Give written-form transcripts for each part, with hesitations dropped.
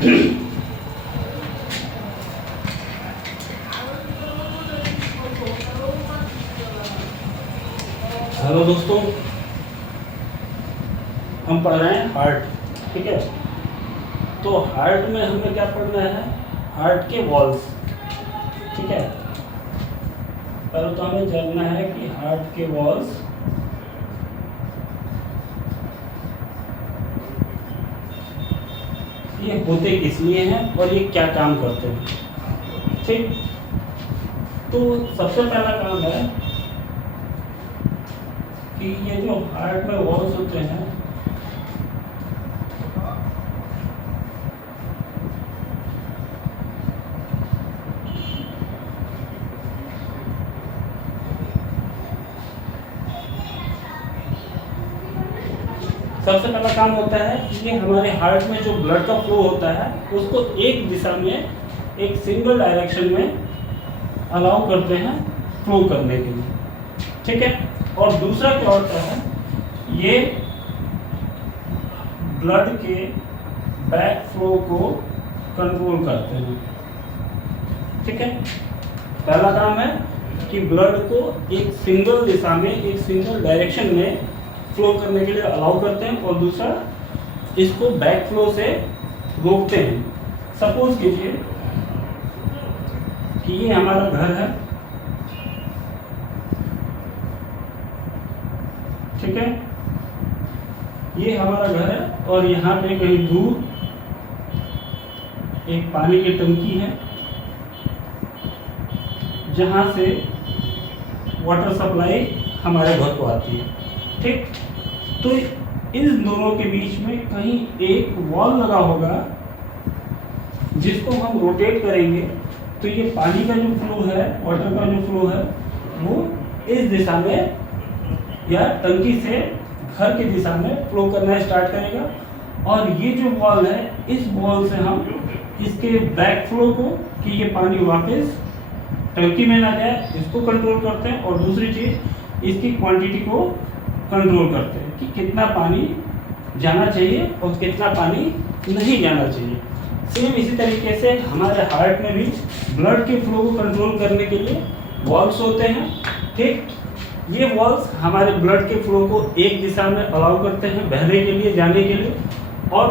Hello दोस्तों, हम पढ़ रहे हैं हार्ट। ठीक है, तो हार्ट में हमें क्या पढ़ना है? हार्ट के वॉल्स। ठीक है, पहले तो हमें जानना है कि हार्ट के वॉल्स ये होते किस लिए हैं और ये क्या काम करते हैं। ठीक, तो सबसे पहला काम है कि ये जो हार्ट में वॉल्स होते हैं सबसे पहला काम होता है कि ये हमारे हार्ट में जो ब्लड का फ्लो होता है उसको एक दिशा में, एक सिंगल डायरेक्शन में अलाउ करते हैं फ्लो करने के लिए। ठीक है, और दूसरा क्या होता है, ये ब्लड के बैक फ्लो को कंट्रोल करते हैं। ठीक है, पहला काम है कि ब्लड को एक सिंगल दिशा में, एक सिंगल डायरेक्शन में फ्लो करने के लिए अलाउ करते हैं, और दूसरा इसको बैक फ्लो से रोकते हैं। सपोज कीजिए कि ये हमारा घर है। ठीक है, ये हमारा घर है और यहाँ पे कहीं दूर एक पानी की टंकी है जहाँ से वाटर सप्लाई हमारे घर को आती है। ठीक, तो इन दोनों के बीच में कहीं एक वॉल लगा होगा जिसको हम रोटेट करेंगे तो ये पानी का जो फ्लो है, वाटर का जो फ्लो है, वो इस दिशा में या टंकी से घर की दिशा में फ्लो करना स्टार्ट करेगा। और ये जो वॉल है, इस वॉल से हम इसके बैक फ्लो को, कि ये पानी वापस टंकी में ना जाए, इसको कंट्रोल करते हैं, और दूसरी चीज़ इसकी क्वांटिटी को कंट्रोल करते हैं कि कितना पानी जाना चाहिए और कितना पानी नहीं जाना चाहिए। सेम इसी तरीके से हमारे हार्ट में भी ब्लड के फ्लो को कंट्रोल करने के लिए वॉल्स होते हैं। ठीक, ये वॉल्स हमारे ब्लड के फ्लो को एक दिशा में अलाउ करते हैं बहने के लिए, जाने के लिए, और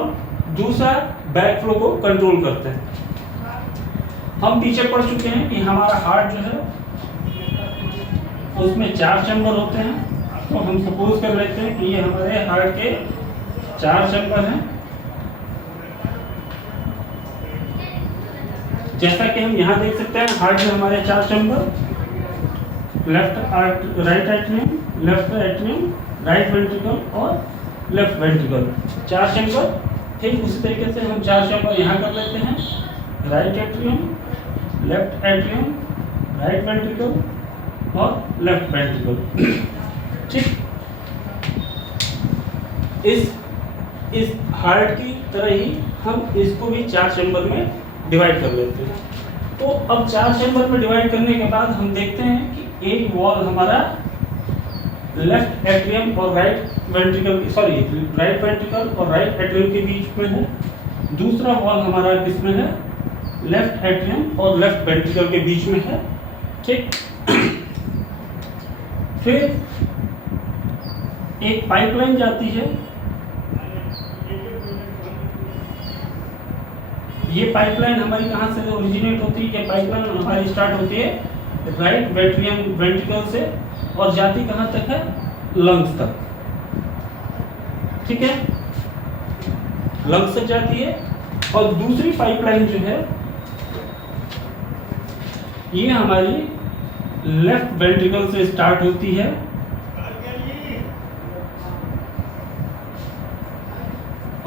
दूसरा बैक फ्लो को कंट्रोल करते हैं। हम पीछे पढ़ चुके हैं कि हमारा हार्ट जो है उसमें 4 चैम्बर होते हैं। तो हम सपोज कर लेते हैं कि ये हमारे हार्ट के 4 चैम्बर हैं। जैसा कि हम यहाँ देख सकते हैं, हार्ट में हमारे 4 chamber, right atrium, left atrium, right ventricle और लेफ्ट वेंट्रिकल, 4 चैम्बर। ठीक उसी तरीके से हम 4 चैम्बर यहाँ कर लेते हैं, right atrium, left atrium, right ventricle और लेफ्ट वेंट्रिकल। ठीक, इस हार्ट की तरह ही हम इसको भी 4 चैम्बर में डिवाइड कर लेते हैं। तो अब 4 चैम्बर में डिवाइड करने के बाद हम देखते हैं कि एक वॉल हमारा लेफ्ट एट्रियम और राइट वेंट्रिकल और राइट एट्रियम के बीच में है। दूसरा वॉल हमारा किसमें है? लेफ्ट एट्रियम और लेफ्ट वेंट्रिकल के बीच में है। ठीक, फिर एक पाइपलाइन जाती है। ये पाइपलाइन हमारी कहाँ से ओरिजिनेट होती है? ये पाइपलाइन हमारी स्टार्ट होती है राइट वेंट्रिकल से और जाती कहाँ तक है? लंग्स तक। ठीक है, लंग्स तक जाती है। और दूसरी पाइपलाइन जो है ये हमारी लेफ्ट वेंट्रिकल से स्टार्ट होती है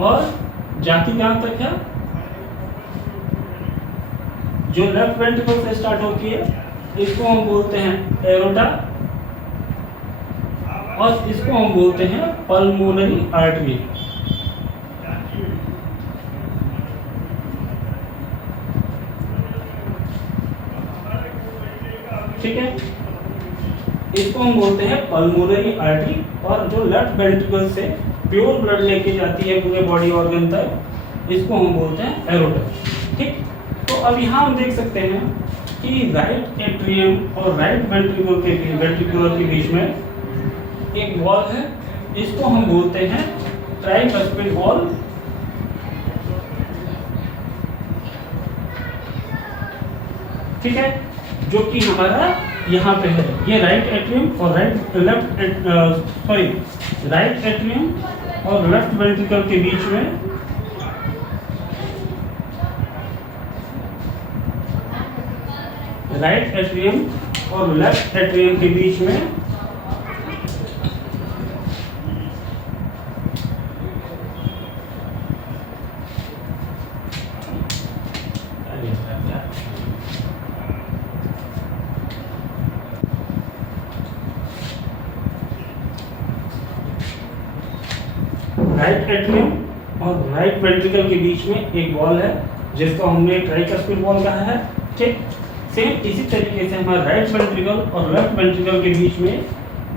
और जाती कहां तक है? जो लेफ्ट वेंट्रिकल से स्टार्ट होती है इसको हम बोलते हैं एरोटा और इसको हम बोलते हैं पल्मोनरी आर्टरी। ठीक है, इसको हम बोलते हैं पल्मोनरी आर्टरी। और जो लेफ्ट वेंट्रिकल से प्योर ब्लड लेके जाती है पूरे बॉडी ऑर्गन तक, इसको हम बोलते हैं एरोटा। ठीक, तो अब यहाँ हम देख सकते हैं कि राइट एट्रियम और राइट वेंट्रिकुलर के बीच में एक वॉल है, इसको हम बोलते हैं ट्राइकस्पिड वॉल। ठीक है, जो कि हमारा यहाँ पे है, ये राइट एट्रियम और राइट एट्रियम और लेफ्ट वेंट्रिकल के बीच में राइट एट्रियम और लेफ्ट एट्रियम के बीच में राइट एट्रियम और राइट वेंट्रिकल के बीच में एक वॉल है, जिसको हमने ट्राइकस्पिड वॉल कहा है। ठीक, सेम इसी तरीके से हमारा राइट वेंट्रिकल और लेफ्ट वेंट्रिकल के बीच में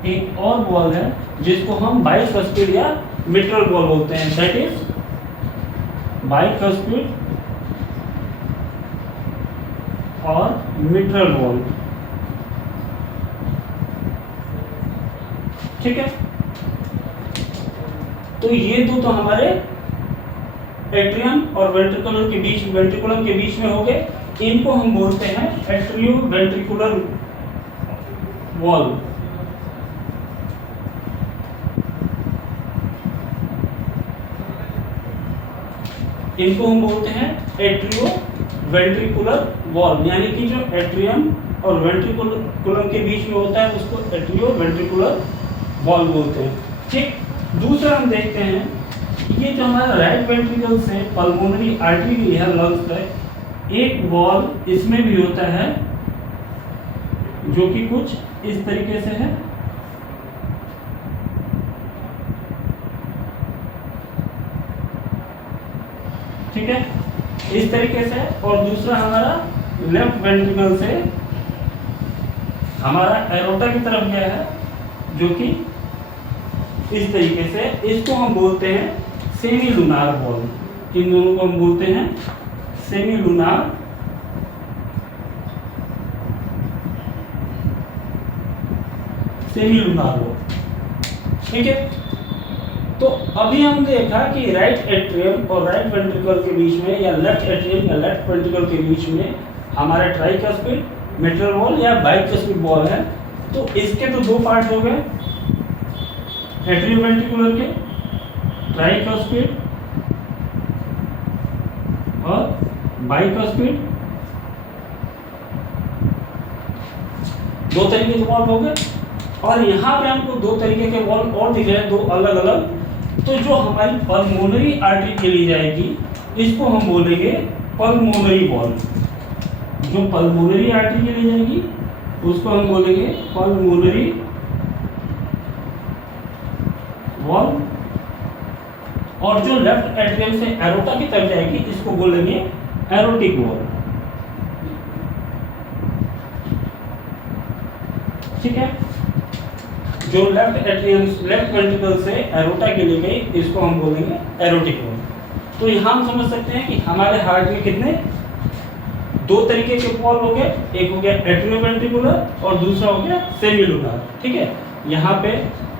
एक और वॉल है, जिसको हम बाइकस्पिड या मिट्रल वॉल बोलते हैं। दैट इज बाइकस्पिड और मिट्रल वॉल। ठीक है, तो ये दो तो हमारे एट्रियम और वेंट्रिकुलम के बीच में हो गए। इनको हम बोलते हैं एट्रियो वेंट्रिकुलर वॉल। इनको हम बोलते हैं एट्रियो वेंट्रिकुलर वॉल, यानी कि जो एट्रियम और वेंट्रिकुलम के बीच में होता है उसको एट्रियो वेंट्रिकुलर वॉल बोलते हैं। ठीक, दूसरा हम देखते हैं ये जो हमारा राइट वेंट्रिकल से पल्मोनरी आर्टरी है लंग्स तक, एक वॉल इसमें भी होता है, जो कि कुछ इस तरीके से है। ठीक है, इस तरीके से। और दूसरा हमारा लेफ्ट वेंट्रिकल से हमारा एरोटा की तरफ गया है, जो कि इस तरीके से। इसको हम बोलते हैं सेमी लूनार वॉल। इन दोनों को हम बोलते हैं सेमी लूनार वॉल। ठीक है, तो अभी हम देखा कि राइट एट्रियम और राइट वेंट्रिकल के बीच में या लेफ्ट एट्रियम या लेफ्ट वेंट्रिकल के बीच में हमारा ट्राइकस्पिड, मिट्रल वॉल या बाइकस्पिड वॉल है। तो इसके तो दो पार्ट हो गए, एट्रियो वेंट्रिकुलर के, ट्राइकस्पिड और बाइकस्पिड, दो तरीके के वॉल हो गए। और यहाँ पे हमको दो तरीके के वॉल और दिख रहे हैं, दो अलग अलग। तो जो हमारी पल्मोनरी आर्टरी के लिए जाएगी, इसको हम बोलेंगे पल्मोनरी वॉल। जो पल्मोनरी आर्टरी के लिए जाएगी उसको हम बोलेंगे पल्मोनरी वॉल। और जो लेफ्ट एट्रियम से एरोटा की तरफ जाएगी इसको बोलेंगे एरोटिक वॉल। ठीक है, जो लेफ्ट वेंट्रिकल से एरोटा के लिए गई इसको हम बोलेंगे एरोटिक वॉल। तो यहाँ हम समझ सकते हैं कि हमारे हार्ट में कितने दो तरीके के वॉल हो गए, एक हो गया एट्रियो वेंट्रिकुलर और दूसरा हो गया सेमी लूनार। ठीक है, यहाँ पे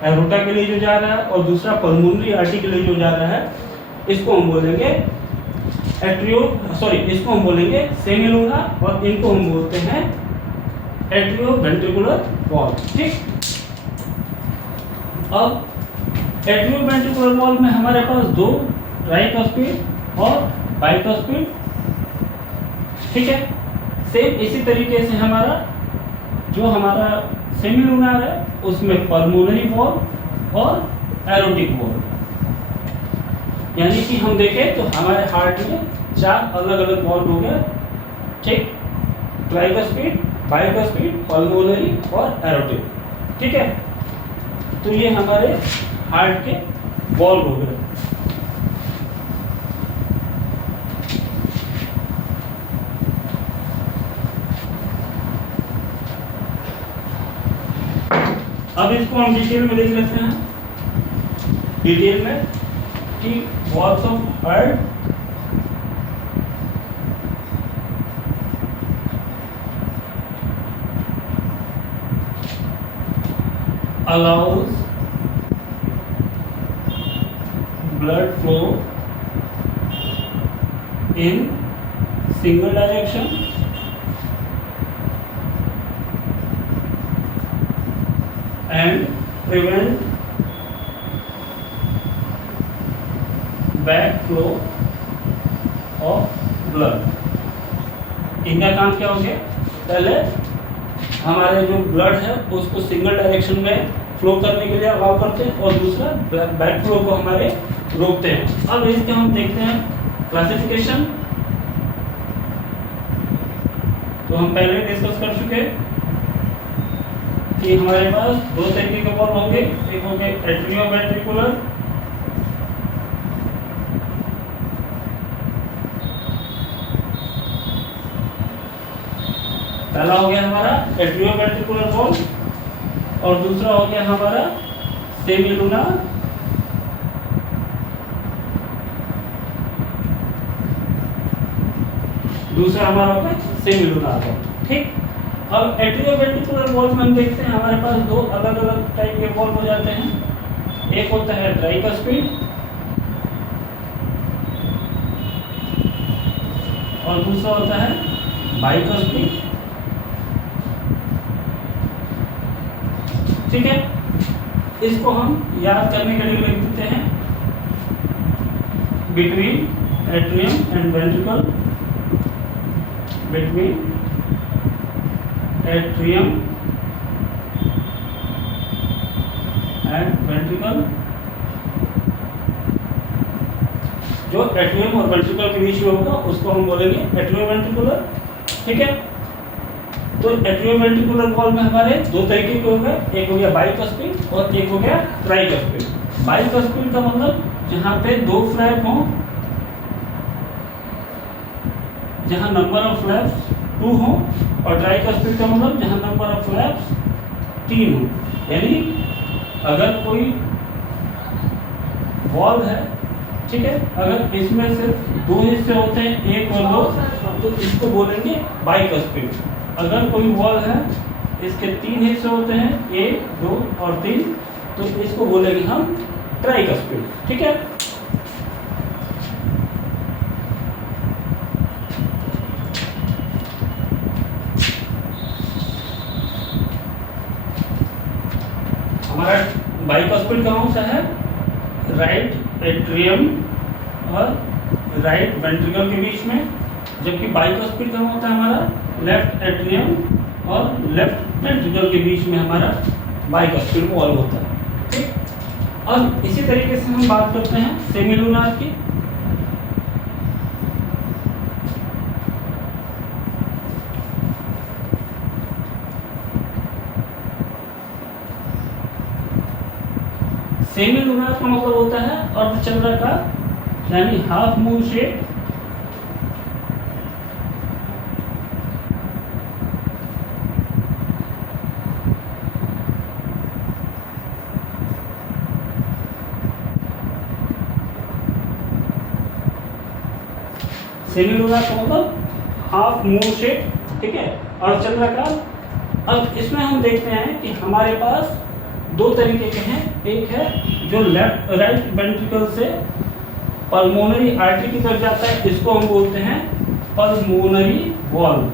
एरोटा के लिए जो जा रहा है और दूसरा पल्मोनरी आर्टरी के लिए जो जा रहा है, इसको हम बोलेंगे इसको हम बोलेंगे सेमी लूनार और इनको हम बोलते हैं एट्रियो वेंट्रिकुलर वॉल। ठीक, अब एट्रियो वेंट्रिकुलर वॉल में हमारे पास दो ट्राइकस्पिड और बाइकस्पिड। ठीक है, सेम इसी तरीके से हमारा जो हमारा सेमी लूनार है उसमें पल्मोनरी वॉल और एरोटिक वॉल। यानी कि हम देखें तो हमारे हार्ट में चार अलग अलग वॉल हो गए। ठीक, ट्राइकस्पिड, बाइकस्पिड, पल्मोनरी और एरोटिक। ठीक है, तो ये हमारे हार्ट के वॉल हो गए। अब इसको हम डिटेल में देख लेते हैं, डिटेल में कि walls of heart allows blood flow in single direction and prevent back flow of blood। इनका काम क्या हो गया, पहले हमारे जो ब्लड है उसको सिंगल डायरेक्शन में फ्लो करने के लिए अलाउ करते हैं और दूसरा बैक फ्लो को हमारे रोकते हैं। अब इसके हम देखते हैं क्लासिफिकेशन। तो हम पहले डिस्कस कर चुके कि हमारे पास दो तरीके के वॉल्व होंगे, एक होंगे एट्रियोवेंट्रिकुलर पहला हो गया हमारा एट्रियोवेंट्रिकुलर वॉल्व और दूसरा हो गया हमारा सेमीलुनार वॉल्व। ठीक, अब एट्रियोवेंट्रिकुलर वॉल्व में हम देखते हैं हमारे पास दो अलग अलग टाइप के वॉल्व हो जाते हैं। एक होता है ट्राइकस्पिड और दूसरा होता है बाइकस्पिड। ठीक है, इसको हम याद करने के लिए लिख देते हैं between atrium and ventricle, between atrium and ventricle. जो एट्रियम और वेंट्रिकल के बीच में होगा उसको हम बोलेंगे एट्रियोवेंट्रिकुलर। ठीक है, तो एट्रियोवेंट्रिकुलर वॉल्व में हमारे दो तरीके के हो गए, एक हो गया बाइकस्पिड और एक हो गया ट्राइकस्पिड। बाइकस्पिड का मतलब जहाँ पे दो फ्लैप हों, जहाँ नंबर ऑफ फ्लैप्स 2 हो, और ट्राइकस्पिड का मतलब जहाँ नंबर ऑफ फ्लैप्स 3 हो। यानी अगर कोई वॉल्व है, ठीक है, अगर इसमें सिर्फ दो हिस्से होते हैं, एक और दो, तो इसको बोलेंगे बाइकस्पिड। अगर कोई वॉल्व है इसके 3 हिस्से होते हैं, 1, 2 और 3, तो इसको बोलेंगे हम ट्राइकस्पिड। ठीक है, हमारा बाइकस्पिड कहाँ होता है, राइट एट्रियम और राइट वेंट्रिकल के बीच में, जबकि बाइकस्पिड कहाँ होता है हमारा लेफ्ट एट्रियम और लेफ्ट वेंट्रिकल के बीच में हमारा बाइकस्पिड वॉल्व होता है। ठीक, अब इसी तरीके से हम बात करते हैं सेमीलुनार की। सेमीलुनार का मतलब होता है अर्धचंद्राकार, यानी हाफ मून शेप। सेमीलुनार का मतलब हाफ मून शेप, ठीक है, अर्धचंद्राकार। अब इसमें हम देखते हैं कि हमारे पास दो तरीके के हैं, एक है जो लेफ्ट राइट वेंट्रिकल से पल्मोनरी आर्टरी की तरफ जाता है, इसको हम बोलते हैं पल्मोनरी वॉल्व।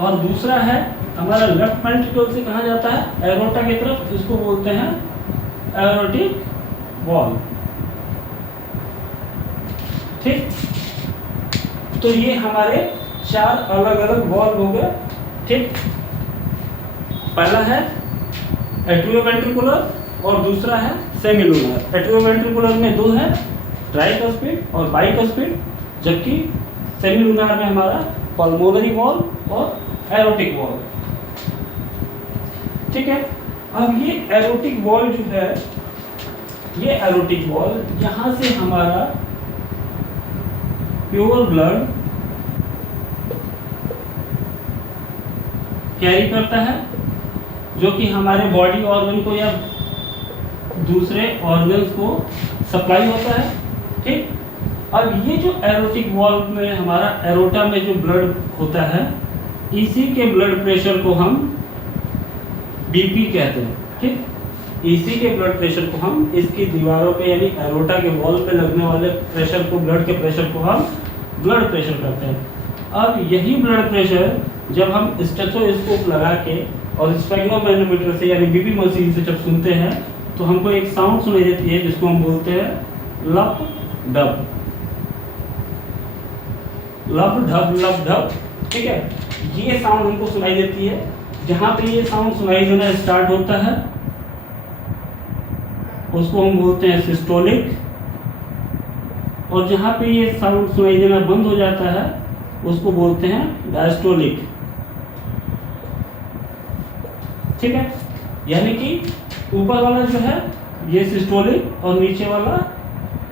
और दूसरा है हमारा लेफ्ट वेंट्रिकल से कहाँ जाता है, एरोटा की तरफ, इसको बोलते हैं एरोटिक वॉल्व। ठीक, तो ये हमारे 4 अलग अलग वॉल्व हो गए। ठीक, पहला है एट्रियोवेंट्रिकुलर और दूसरा है सेमीलुनार। एट्रियोवेंट्रिकुलर में 2 है, ट्राइकस्पिड और बाइकस्पिड, जबकि सेमीलुनार में हमारा पल्मोनरी वॉल्व और एरोटिक वॉल्व। ठीक है, अब ये एरोटिक वॉल्व जो है, ये एरोटिक वॉल्व यहाँ से हमारा प्योर ब्लड कैरी करता है, जो कि हमारे बॉडी ऑर्गन को या दूसरे ऑर्गन्स को सप्लाई होता है। ठीक, अब ये जो एरोटिक वॉल्व में हमारा एरोटा में जो ब्लड होता है, इसी के ब्लड प्रेशर को हम बीपी कहते हैं। ठीक, इसी के ब्लड प्रेशर को हम इसकी दीवारों पे यानी एरोटा के वॉल पे लगने वाले प्रेशर को, ब्लड के प्रेशर को हम ब्लड प्रेशर कहते हैं। अब यही ब्लड प्रेशर जब हम स्टेथोस्कोप लगा के और स्फेग्नोमैनोमीटर से यानी बीपी मशीन से जब सुनते हैं तो हमको एक साउंड सुनाई देती है जिसको हम बोलते हैं लप डब, लप ढब लप ढब। ठीक है, ये साउंड हमको सुनाई देती है। जहाँ पे ये साउंड सुनाई देना स्टार्ट होता है उसको हम बोलते हैं सिस्टोलिक, और जहाँ पे ये साउंड सुनाई देना बंद हो जाता है उसको बोलते हैं डायस्टोलिक। ठीक है, यानी कि ऊपर वाला जो है ये सिस्टोलिक और नीचे वाला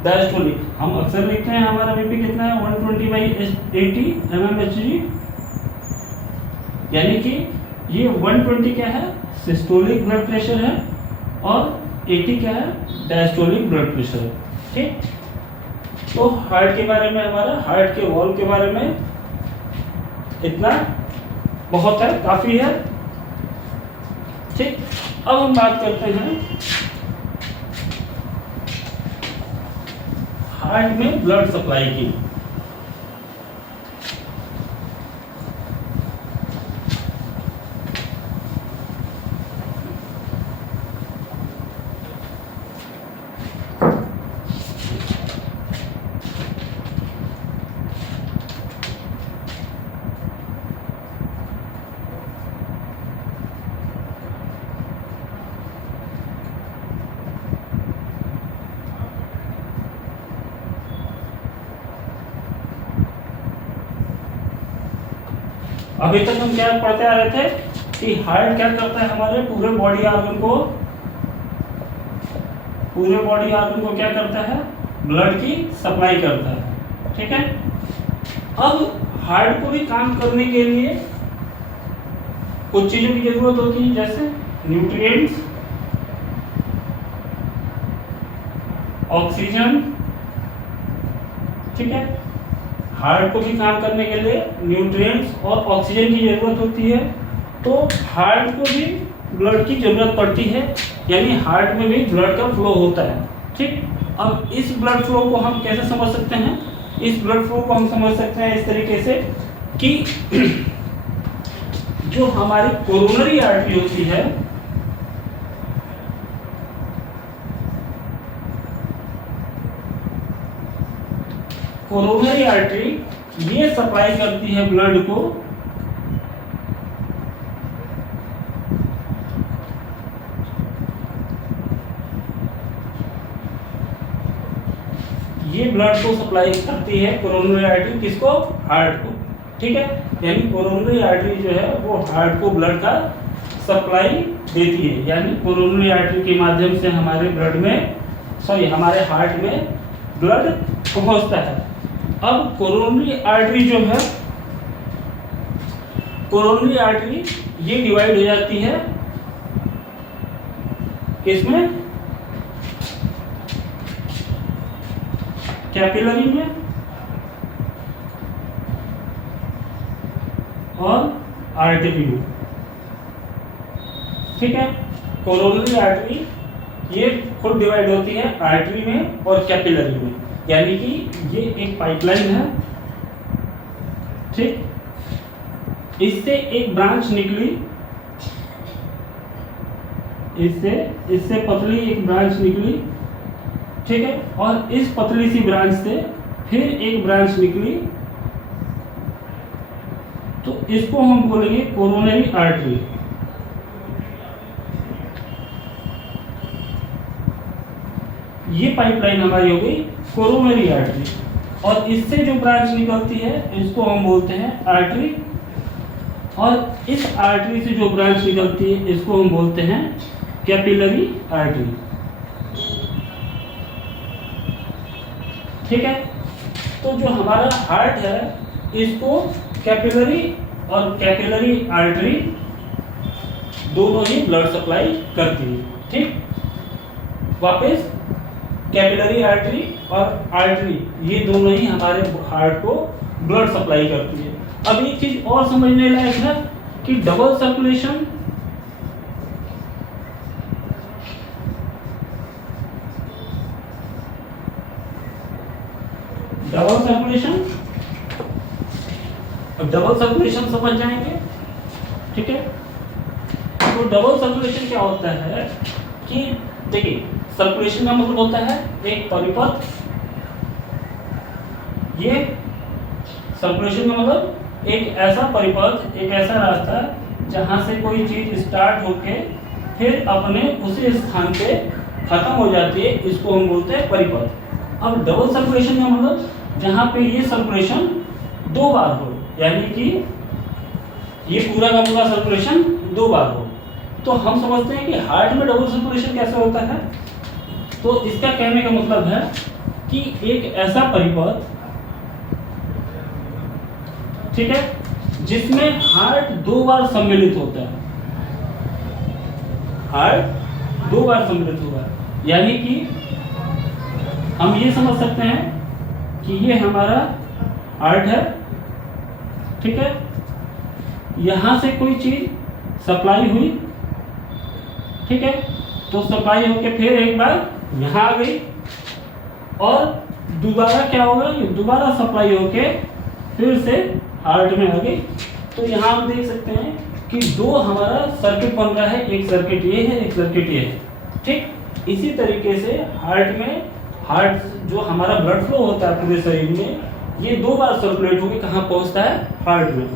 डायस्टोलिक। हम अक्सर लिखते हैं हमारा बीपी कितना है 120/80 mmHg, यानी कि ये 120 क्या है सिस्टोलिक ब्लड प्रेशर है और 80 क्या है डायस्टोलिक ब्लड प्रेशर है। ठीक, तो हार्ट के बारे में, हमारा हार्ट के वॉल के बारे में इतना बहुत है, काफी है। ठीक, अब हम बात करते हैं हार्ट में ब्लड सप्लाई की। अभी तक हम क्या पढ़ते आ रहे थे कि हार्ट क्या करता है, हमारे पूरे बॉडी ऑर्गन को क्या करता है, ब्लड की सप्लाई करता है। ठीक है, अब हार्ट को भी काम करने के लिए कुछ चीजों की जरूरत होती है, जैसे न्यूट्रिएंट्स, ऑक्सीजन। ठीक है, हार्ट को भी काम करने के लिए न्यूट्रिएंट्स और ऑक्सीजन की जरूरत होती है, तो हार्ट को भी ब्लड की जरूरत पड़ती है, यानी हार्ट में भी ब्लड का फ्लो होता है। ठीक, अब इस ब्लड फ्लो को हम कैसे समझ सकते हैं? इस ब्लड फ्लो को हम समझ सकते हैं इस तरीके से कि जो हमारी कोरोनरी आर्टरी होती है, कोरोनरी आर्टरी ये सप्लाई करती है ब्लड को सप्लाई करती है कोरोनरी आर्टरी किसको? हार्ट को। ठीक है, यानी कोरोनरी आर्टरी जो है वो हार्ट को ब्लड का सप्लाई देती है, यानी कोरोनरी आर्टरी के माध्यम से हमारे ब्लड में हमारे हार्ट में ब्लड पहुंचता है। अब कोरोनरी आर्टरी जो है, कोरोनरी आर्टरी ये डिवाइड हो जाती है किसमें? कैपिलरी में और आर्टरी में। ठीक है, कोरोनरी आर्टरी ये खुद डिवाइड होती है आर्टरी में और कैपिलरी में, यानी कि ये एक पाइपलाइन है। ठीक, इससे एक ब्रांच निकली, इससे पतली एक ब्रांच निकली। ठीक है, और इस पतली सी ब्रांच से फिर एक ब्रांच निकली, तो इसको हम बोलेंगे कोरोनरी आर्टरी। ये पाइपलाइन हमारी हो गई कोरोनरी आर्टरी, और इससे जो ब्रांच निकलती है इसको हम बोलते हैं आर्टरी, और इस आर्टरी से जो ब्रांच निकलती है इसको हम बोलते हैं कैपिलरी आर्टरी। ठीक है, तो जो हमारा हार्ट है इसको कैपिलरी और कैपिलरी आर्टरी दोनों ही ब्लड सप्लाई करती है। ठीक, वापस कैपिलरी आर्टरी और आर्टरी, ये दोनों ही हमारे हार्ट को ब्लड सप्लाई करती है। अब एक चीज और समझने लायक है कि डबल सर्कुलेशन अब डबल सर्कुलेशन समझ जाएंगे, ठीक है। तो डबल सर्कुलेशन क्या होता है कि देखिए, सर्कुलेशन का मतलब होता है एक परिपथ, ये सर्कुलेशन का मतलब एक ऐसा परिपथ, एक ऐसा रास्ता जहां से कोई चीज स्टार्ट होके फिर अपने उसी स्थान पे खत्म हो जाती है, इसको हम बोलते हैं परिपथ। अब डबल सर्कुलेशन का मतलब जहां पे ये सर्कुलेशन दो बार हो, यानी कि ये पूरा का पूरा सर्कुलेशन दो बार हो। तो हम समझते हैं कि हार्ट में डबल सर्कुलेशन कैसे होता है। तो इसका कहने का मतलब है कि एक ऐसा परिपथ, ठीक है, जिसमें हार्ट दो बार सम्मिलित होता है, हार्ट दो बार सम्मिलित होगा, यानी कि हम ये समझ सकते हैं कि ये हमारा हार्ट है, ठीक है, यहां से कोई चीज सप्लाई हुई, ठीक है, तो सप्लाई होके फिर एक बार यहां आ गई और दोबारा क्या होगा, ये दोबारा सप्लाई होके फिर से हार्ट में आ गई। तो यहाँ हम देख सकते हैं कि दो हमारा सर्किट बन रहा है, एक सर्किट ये है, एक सर्किट ये है, ठीक। इसी तरीके से हार्ट में, हार्ट जो हमारा ब्लड फ्लो होता है पूरे शरीर में, ये दो बार सर्कुलेट होकर कहाँ पहुंचता है, हार्ट में।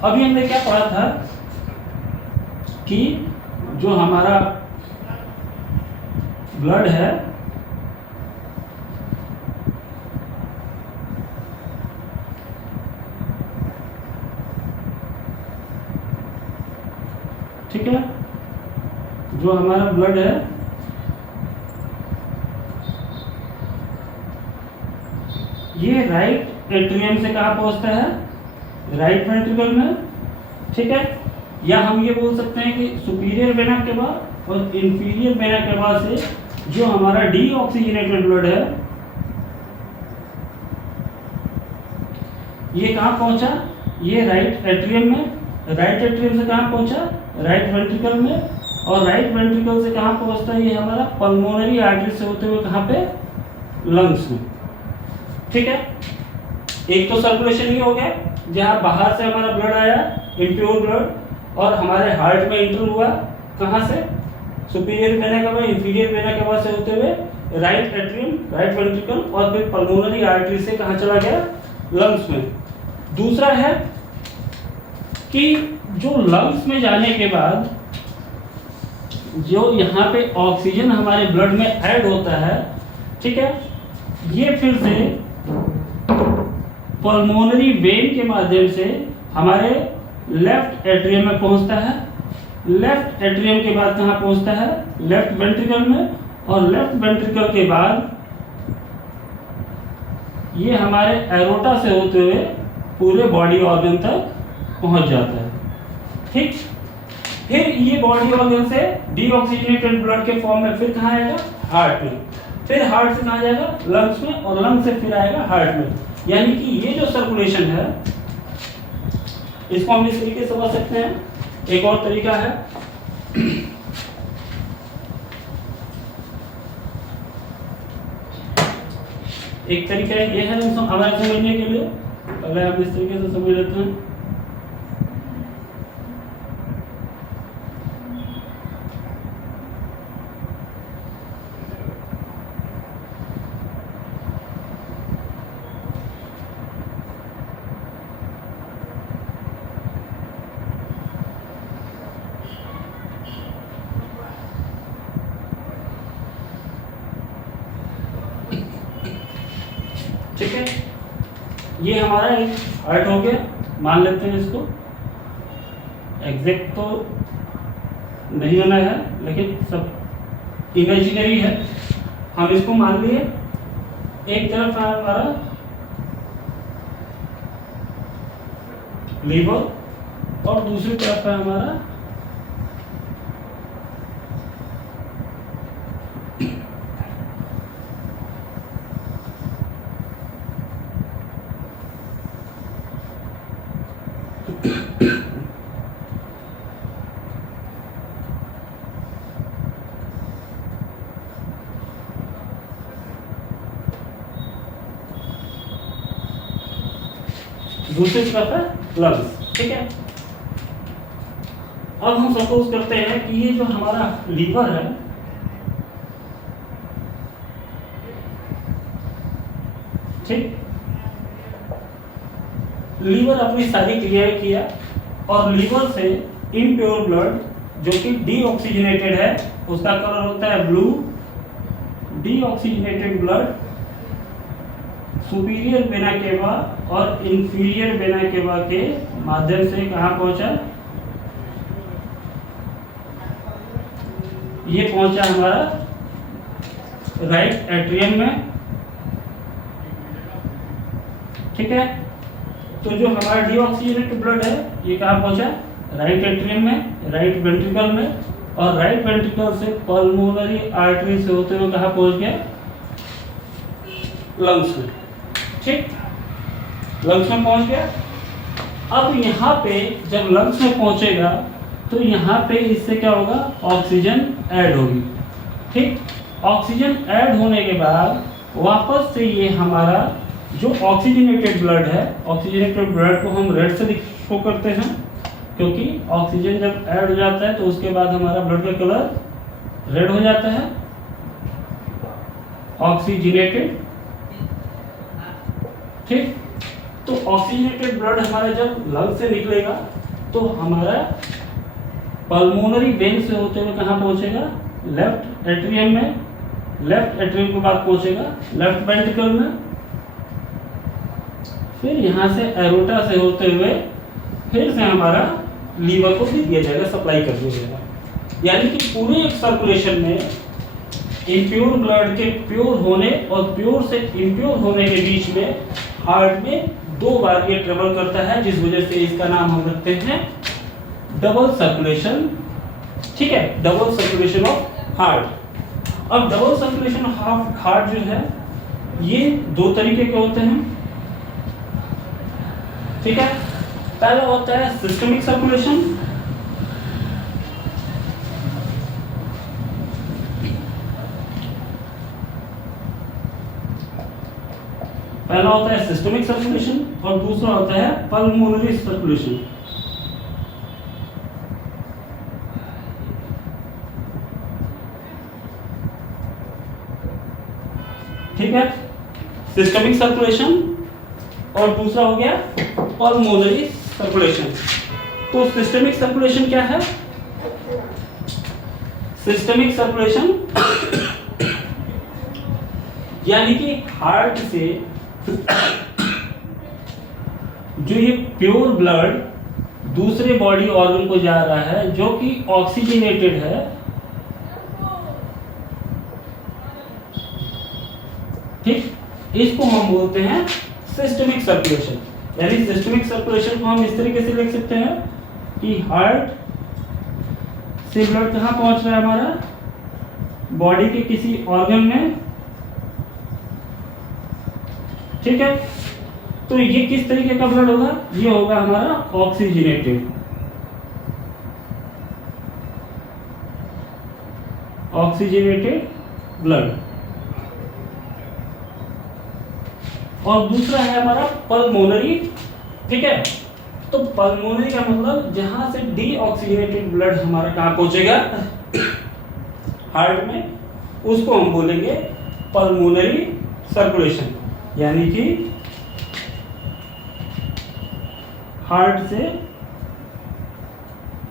अभी हमने क्या पढ़ा था कि जो हमारा ब्लड है, ठीक है, जो हमारा ब्लड है ये राइट एट्रियम से कहाँ पहुंचता है, राइट वेंट्रिकल में, ठीक है। या हम ये बोल सकते हैं कि सुपीरियर वेना केवा और इंफीरियर वेना केवा से जो हमारा डीऑक्सीजनेटेड ब्लड है ये कहाँ पहुंचा, ये राइट एट्रियम में, राइट एट्रियम से कहाँ पहुंचा, राइट वेंट्रिकल में, और राइट वेंट्रिकल से कहाँ पहुंचता है, ये हमारा पल्मोनरी आर्टरी से होते हुए कहाँ पे, लंग्स में, ठीक है। एक तो सर्कुलेशन ही हो गया जहाँ बाहर से हमारा ब्लड आया, इम्प्योर ब्लड, और हमारे हार्ट में एंटर हुआ, कहाँ से, superior vena cava, inferior vena cava से होते हुए राइट एट्रियम, राइट वेंट्रिकल, और फिर पल्मोनरी आर्टरी से कहाँ चला गया, लंग्स में। दूसरा है कि जो लंग्स में जाने के बाद जो यहाँ पे ऑक्सीजन हमारे ब्लड में ऐड होता है, ठीक है, ये फिर से पल्मोनरी वेन के माध्यम से हमारे लेफ्ट एट्रियम में पहुंचता है। लेफ्ट एट्रियम के बाद कहाँ पहुंचता है, लेफ्ट वेंट्रिकल में, और लेफ्ट वेंट्रिकल के बाद ये हमारे एरोटा से होते हुए पूरे बॉडी ऑर्गन तक पहुंच जाता है, ठीक। फिर ये बॉडी ऑर्गन से डीऑक्सीजनेटेड ब्लड के फॉर्म में फिर कहाँ आएगा, हार्ट में, फिर हार्ट से कहाँ जाएगा, लंग्स में, और लंग्स से फिर आएगा हार्ट में। यानी कि ये जो सर्कुलेशन है इसको हम इस तरीके से समझ सकते हैं। एक और तरीका है, एक तरीका ये है हमारे समझने के लिए, अगर हम इस तरीके से समझ लेते हैं, ठीक है, ये हमारा एक हार्ट हो गया, मान लेते हैं इसको, एग्जैक्ट तो नहीं होना है लेकिन सब इमेजिनरी है, हम इसको मान लिए। एक तरफ है हमारा लीवर और दूसरी तरफ है हमारा दूसरी तरफ है लंग्स। ठीक है, अब हम सपोज करते हैं कि ये जो हमारा लीवर है, ठीक, लीवर अपनी सारी क्रियाएं किया और लीवर से इम्प्योर ब्लड जो कि डीऑक्सीजनेटेड है, उसका कलर होता है blue. Deoxygenated blood superior vena cava और इंफीरियर वेना केवा के माध्यम से कहाँ पहुंचा? ये पहुंचा हमारा राइट एट्रियम में। ठीक है, तो जो हमारा डीऑक्सीजनेटेड ब्लड है ये कहाँ पहुंचा? राइट एट्रियम में, राइट वेंट्रिकल में, और राइट वेंट्रिकल से पल्मोनरी आर्टरी से होते हुए कहाँ पहुंच गया? लंग्स में। ठीक, लंग्स में पहुंच गया। अब यहाँ पे जब लंग्स में पहुंचेगा तो यहाँ पे इससे क्या होगा? ऑक्सीजन ऐड होगी। ठीक, ऑक्सीजन ऐड होने के बाद वापस से ये हमारा जो ऑक्सीजनेटेड ब्लड है, ऑक्सीजनेटेड ब्लड को हम रेड से शो करते हैं क्योंकि ऑक्सीजन जब ऐड हो जाता है तो उसके बाद हमारा ब्लड का कलर रेड हो जाता है, ऑक्सीजनेटेड। ठीक, तो ऑक्सीजनेटेड ब्लड हमारा जब लंग से निकलेगा तो हमारा पल्मोनरी वेन से होते हुए कहाँ पहुंचेगा? लेफ्ट एट्रियम में, लेफ्ट एट्रियम के बाद पहुंचेगा लेफ्ट वेंट्रिकल में, फिर यहाँ से एरोटा से होते हुए फिर से हमारा लीवर को भी दिया जाएगा, सप्लाई कर दिया जाएगा। यानी कि पूरे एक सर्कुलेशन में इम्प्योर ब्लड के प्योर होने और प्योर से इम्प्योर होने के बीच में हार्ट में 2 बार ये ट्रेवल करता है, जिस वजह से इसका नाम हम रखते हैं डबल सर्कुलेशन। ठीक है, डबल सर्कुलेशन ऑफ हार्ट। अब डबल सर्कुलेशन ऑफ हार्ट जो है ये 2 तरीके के होते हैं। ठीक है, पहला होता है सिस्टमिक सर्कुलेशन, पहला होता है सिस्टमिक सर्कुलेशन और दूसरा होता है पल्मोनरी सर्कुलेशन। ठीक है, सिस्टमिक सर्कुलेशन और दूसरा हो गया पल्मोनरी सर्कुलेशन। तो सिस्टमिक सर्कुलेशन क्या है? सिस्टमिक सर्कुलेशन यानी कि हार्ट से जो ये प्योर ब्लड दूसरे बॉडी ऑर्गन को जा रहा है जो कि ऑक्सीजनेटेड है। ठीक, इसको हम बोलते हैं सिस्टमिक सर्कुलेशन। यानी सिस्टमिक सर्कुलेशन को हम इस तरीके से लिख सकते हैं कि हार्ट से ब्लड कहाँ पहुंच रहा है? हमारा बॉडी के किसी ऑर्गन में। ठीक है, तो ये किस तरीके का ब्लड होगा? ये होगा हमारा ऑक्सीजनेटेड, ऑक्सीजनेटेड ब्लड। और दूसरा है हमारा पल्मोनरी। ठीक है, तो पल्मोनरी का मतलब जहां से डीऑक्सीजनेटेड ब्लड हमारा कहां पहुंचेगा? हार्ट में, उसको हम बोलेंगे पल्मोनरी सर्कुलेशन। यानी कि हार्ट से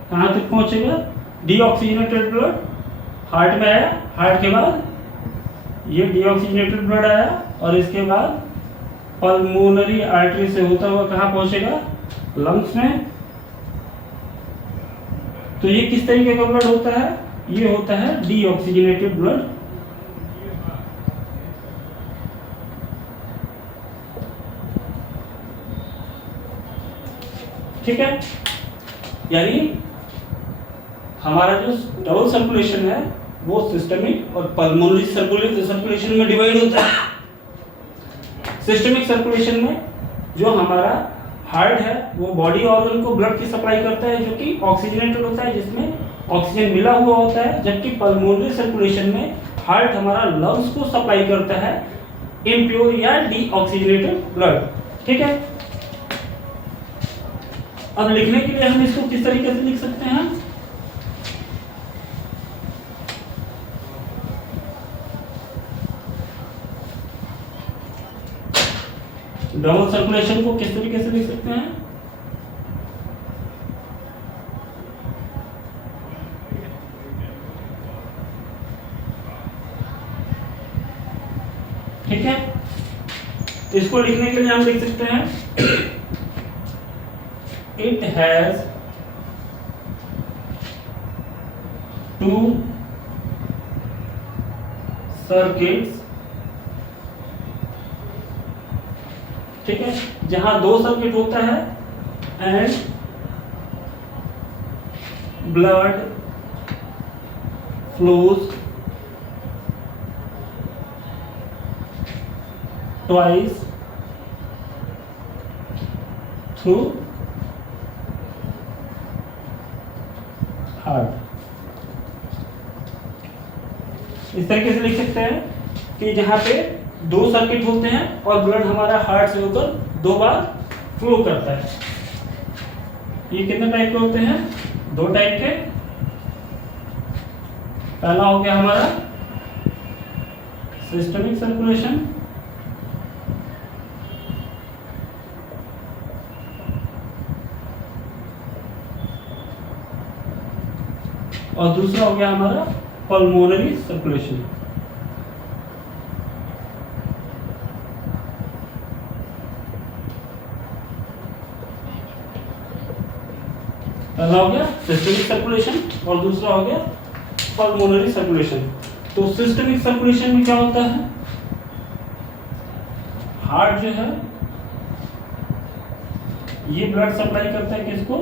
कहां तक पहुंचेगा? डीऑक्सीजनेटेड ब्लड हार्ट में आया, हार्ट के बाद ये डीऑक्सीजनेटेड ब्लड आया और इसके बाद पल्मोनरी आर्टरी से होता हुआ कहां पहुंचेगा? लंग्स में। तो ये किस तरीके का ब्लड होता है? ये होता है डीऑक्सीजनेटेड ब्लड। ठीक है, यानी हमारा जो डबल सर्कुलेशन है वो सिस्टमिक और पल्मोनरी सर्कुलेशन में डिवाइड होता है। सिस्टमिक सर्कुलेशन में जो हमारा हार्ट है वो बॉडी ऑर्गन को ब्लड की सप्लाई करता है जो कि ऑक्सीजनेटेड होता है, जिसमें ऑक्सीजन मिला हुआ होता है, जबकि पल्मोनरी सर्कुलेशन में हार्ट हमारा लंग्स को सप्लाई करता है इम्प्योर या डीऑक्सीजनेटेड ब्लड। ठीक है, अब लिखने के लिए हम इसको किस तरीके से लिख सकते हैं? डबल सर्कुलेशन को किस तरीके से लिख सकते हैं? ठीक है, इसको लिखने के लिए हम लिख सकते हैं इट हैज 2 सर्किट्स। ठीक है, जहां 2 सर्किट होता है and blood flows twice through heart। इस तरीके से लिख सकते हैं कि जहां पे 2 सर्किट होते हैं और ब्लड हमारा हार्ट से होकर 2 बार फ्लो करता है। ये कितने टाइप के होते हैं? 2 टाइप के। पहला हो गया हमारा सिस्टमिक सर्कुलेशन, और दूसरा हो गया हमारा पल्मोनरी सर्कुलेशन। पहला हो गया सिस्टमिक सर्कुलेशन और दूसरा हो गया पल्मोनरी सर्कुलेशन। तो सिस्टमिक सर्कुलेशन में क्या होता है? हार्ट जो है ये ब्लड सप्लाई करता है किसको?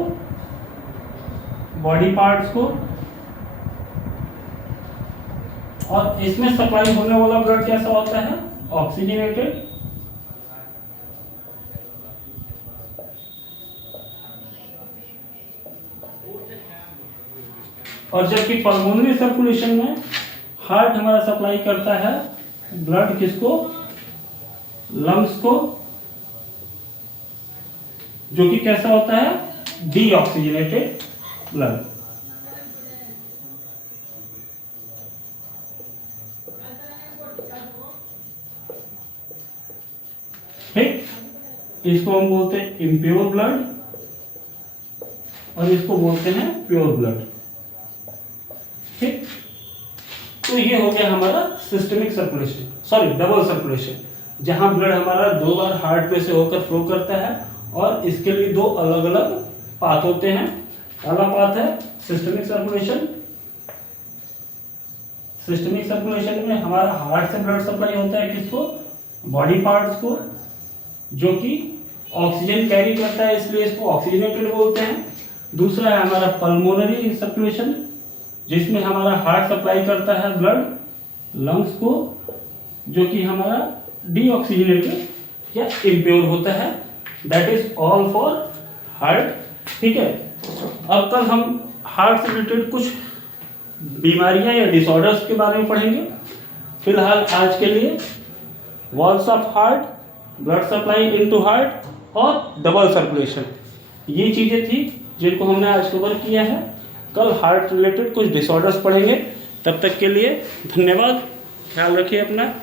बॉडी पार्ट्स को, और इसमें सप्लाई होने वाला ब्लड कैसा होता है? ऑक्सीजनेटेड। और जबकि पल्मोनरी सर्कुलेशन में हार्ट हमारा सप्लाई करता है ब्लड किसको? लंग्स को, जो कि कैसा होता है? Deoxygenated blood. ठीक, इसको हम बोलते हैं इम्प्योर ब्लड और इसको बोलते हैं प्योर ब्लड। ठीक, तो ये हो गया हमारा systemic circulation, sorry double circulation, जहां ब्लड हमारा 2 बार हार्ट पे से होकर फ्लो करता है और इसके लिए 2 अलग अलग पाथ होते हैं। पहला पाथ है सिस्टमिक सर्कुलेशन। सिस्टमिक सर्कुलेशन में हमारा हार्ट से ब्लड सप्लाई होता है किसको? बॉडी पार्ट्स को, जो कि ऑक्सीजन कैरी करता है, इसलिए इसको ऑक्सीजनेटेड बोलते हैं। दूसरा है हमारा पल्मोनरी सर्कुलेशन, जिसमें हमारा हार्ट सप्लाई करता है ब्लड लंग्स को, जो कि हमारा डीऑक्सीजनेटेड या इम्प्योर होता है। That is all for heart. ठीक है, अब कल हम हार्ट से रिलेटेड कुछ बीमारियां या डिसऑर्डर्स के बारे में पढ़ेंगे। फिलहाल आज के लिए walls of heart, blood supply into heart और डबल सर्कुलेशन, ये चीज़ें थी जिनको हमने आज कवर किया है। कल हार्ट रिलेटेड कुछ डिसऑर्डर्स पढ़ेंगे। तब तक के लिए धन्यवाद, ख्याल रखिए अपना।